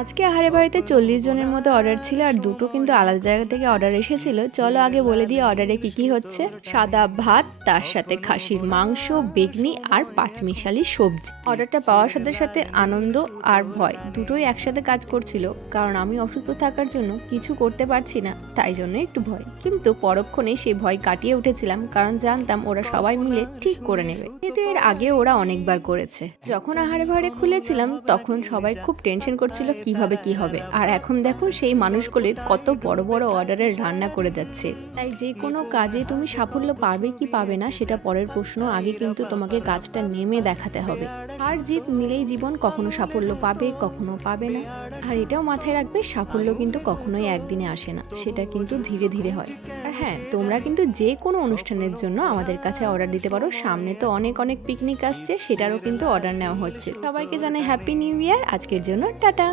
আজকে আহারে বাড়িতে 40 জনের মতো অর্ডার ছিল আর দুটো কিন্তু আলাদা জায়গা থেকে অর্ডার এসেছিল। চলো আগে বলে দিই অর্ডারে কি কি হচ্ছে। সাদা ভাত, তার সাথে খাসির মাংস, বেগনি আর পাঁচমিশালি সবজি। অর্ডারটা পাওয়ার সাথে সাথে আনন্দ আর ভয় দুটোই একসাথে কাজ করছিল, কারণ আমি অসুস্থ থাকার জন্য কিছু করতে পারছি না, তাই জন্য একটু ভয়। কিন্তু পরক্ষণে সেই ভয় কাটিয়ে উঠেছিলাম, কারণ জানতাম ওরা সবাই মিলে ঠিক করে নেবে, কিন্তু এর আগে ওরা অনেকবার করেছে। যখন আহারে বাড়ি খুলেছিলাম তখন সবাই খুব টেনশন করছিল কিভাবে কি হবে, আর এখন দেখো সেই মানুষগুলি কত বড় বড় অর্ডারের রান্না করে যাচ্ছে। তাই যে কোনো কাজে তুমি সাফল্য পাবে কি পাবে না সেটা পরের প্রশ্ন, আগে কিন্তু তোমাকে কাজটা নেমে দেখাতে হবে। আর জিত মিলেই জীবন, কখনো সাফল্য পাবে কখনো পাবে না। আর এটাও মাথায় রাখবে, সাফল্য কিন্তু কখনোই একদিনে আসে না, সেটা কিন্তু ধীরে ধীরে হয়। আর হ্যাঁ, তোমরা কিন্তু যে কোনো অনুষ্ঠানের জন্য আমাদের কাছে অর্ডার দিতে পারো। সামনে তো অনেক অনেক পিকনিক আসছে, সেটারও কিন্তু অর্ডার নেওয়া হচ্ছে। সবাইকে জানাই হ্যাপি নিউ ইয়ার। আজকের জন্য টাটা।